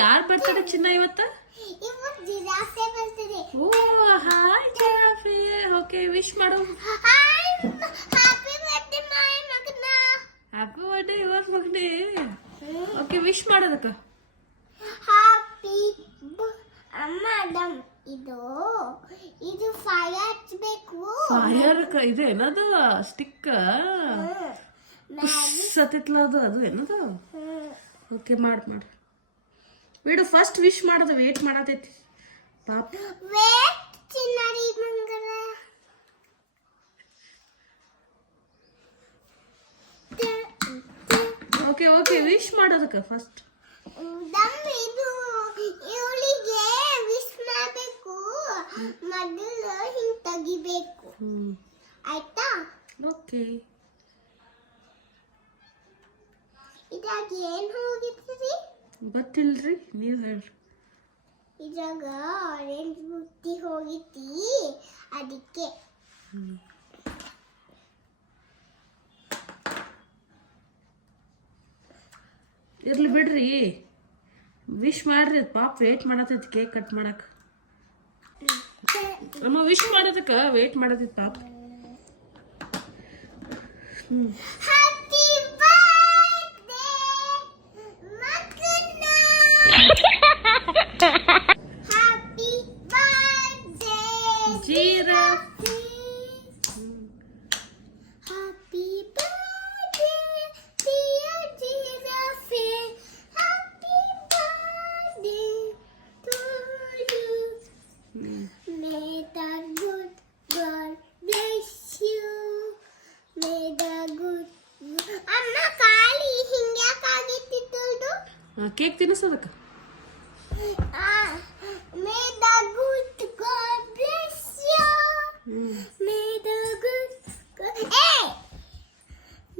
ಯಾರ್ ಬರ್ತಾರೆ ಚಿನ್ನ ಇವತ್ತ? ಓ ಹಾಯ್ ಜಿರಾಫೆ. ಓಕೆ ವಿಶ್ ಮಾಡು. ಹ್ಯಾಪಿ ಬರ್ಡೇ ಯುವರ್ ಮಗನೇ. ಓಕೆ ವಿಶ್ ಮಾಡೋದಕ್ಕ. ಇದು ಫೈರ್ ಹಚ್ಬೇಕು. ಫೈರ್ ಇದು ಏನದು ಸ್ಟಿಕ್ ಸತಿತ್ಲ ಅದು ಏನದು. ಓಕೆ ಮಾಡು ಬಿಡು. ಫಸ್ಟ್ ವಿಶ್ ಮಾಡೋದು ವೇಟ್ ಮಾಡತೈತಿ ಪಾಪ. ಓಕೆ ವಿಶ್ ಮಾಡೋದಕ್ಕ ಫಸ್ಟ್. ಇವಳಿಗೆ ವಿಶ್ ಮಾಡಬೇಕು, ಮೊದಲು ಹಿಂಗ್ ತೆಗಿಬೇಕು. ಆಯ್ತಾ? ಓಕೆ. ಇದಾಗ ಏನ್ ಹೋಗಿರ್ತೀರಿ? ಗೊತ್ತಿಲ್ರಿ, ನೀವ್ ಹೇಳ್ರಿ. ಇದಾಗ ಆರೆಂಜ್ ಬುತ್ತಿ ಹೋಗಿತಿ, ಅದಕ್ಕೆ. ಇರ್ಲಿ ಬಿಡ್ರಿ, ವಿಶ್ ಮಾಡ್ರಿ. ಪಾಪ ವೇಟ್ ಮಾಡತೈತಿ ಕೇಕ್ ಕಟ್ ಮಾಡಕ್. ಅಮ್ಮ ವಿಶ್ ಮಾಡೋದಕ್ಕ ವೇಟ್ ಮಾಡತೈತಿ ಪಾಪ. ಹ್ಯಾಪಿ ಬರ್ತ್ಡೇ ಮಗನ. Happy birthday giraffe. Happy birthday dear giraffe. Happy birthday to you. May the good God bless you. May the good. ಅಮ್ಮ ಕಾಲಿ ಹಿಂಗ್ಯಾಕಾಗಿತ್ತಿದ್ದು? Cake ತಿನ್ನಿಸೋದಕ್ಕ. May the good God bless you. May the good. Hey!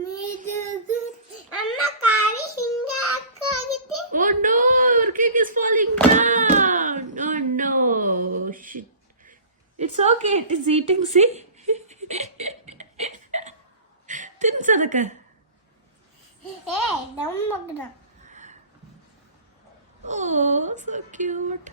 May the good. ಅಮ್ಮ ಕಾಲಿ ಹಿಂಗ್ಯಾಕಾಗಿತ್ತಿ? Oh no, your cake is falling down. Oh no, shit. It's okay, it is eating, see? ತಿನ್ಸೋದಕ್ಕ. ನಮ್ಮ ಮಗನ. Oh, so cute.